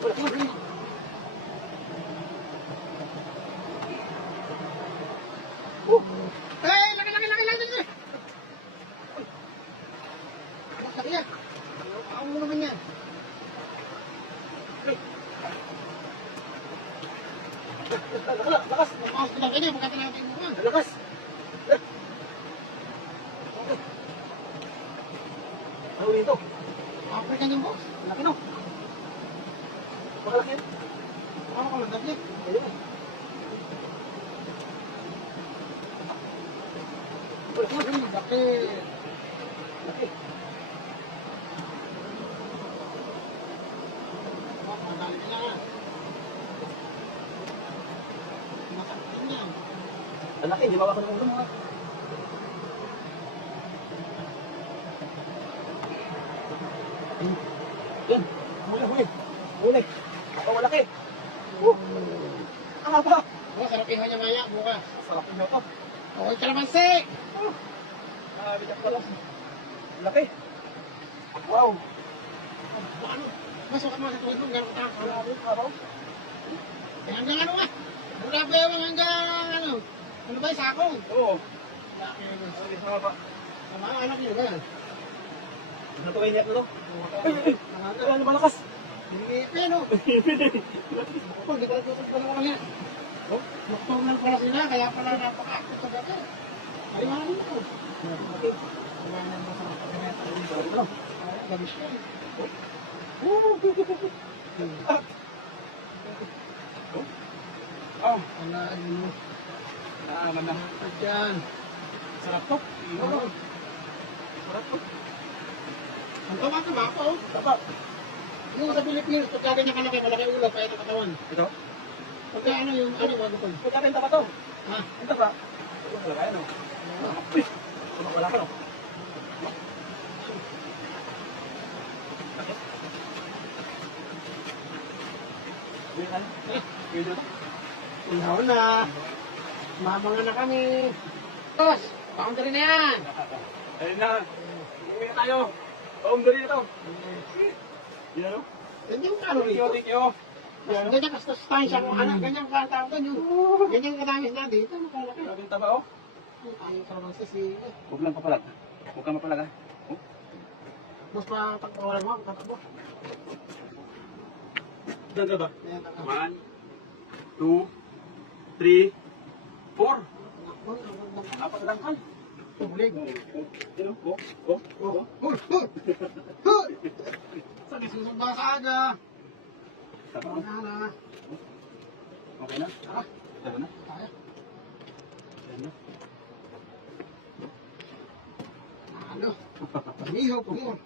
Laki. Laki yan. Ako mo naman yan. Lakas. Lakas lang kayo. Magkata natin mo ka. Lakas. Ano dito? African yung box. Laki no. Makalaki. Ano ka lang dapit? Ayun. Laki. Laki. Madali ka lang. Masakit yan. Ang laki, di ba ako ng ulo mo? Yan, huli. Ako malaki. Ang haba. Sarapin niya maya, buka. Sarapin niyo ito. Okay, kalamansi. Bitak pala. Laki. Wow. Ano? Masuk ka mga sa tuwid mo, gano'n ka. Hanggang ano nga? Mula ba yung hanggang ano? Ano ba yung sakong? Oo. Laki. Sama pa. Sama, anak niyo ba? Ano to kayo niya ito? Ay! Ano malakas? Hinipin, o. Hinipin eh. Ako, hindi ko nagtutok pa naman yan. Nocturnal pala sila, kaya pala napaka-active sa gabi. Kalimanin mo. Kalimanin mo sa pagkaneta. Ano? Gabi siya. Alaan mo. Naaman na. Diyan. Sarap to. Sarap to. Ang tama ako. Tapa. Yung sa Pilipinas, pagka ganyan kalaki, malaki ulo, kaya ito katawan. Ito? Pagka ano yung ano, wag ko. Pagka benta pa to? Ha? Benta pa? Ito malaki ano? Uy! Wala ka no? Ihaw na. Mamanga na kami. Tos, boundary na yan. Ayun na. Uwi na tayo. Boundary na to. Yan o. Yan yung ano rito. Thank you. Ganyan ka tayo siya kung anak. Ganyan ka tao doon yun. Ganyan ka tamis na dito. Makalaki. Maging taba o. Ayaw ka naman sisi. Huwag lang papalag. Huwag ka mapalag ha. Mas patagpawalan mo. Tatakbo. Diyan ka ba? 1, 2, 3, 4. Apat lang kal. Tublig. Sino? Sabi susog ba ka aga? Okay na. Okay na? Tara na? Kaya. Ano? Inihaw po mo.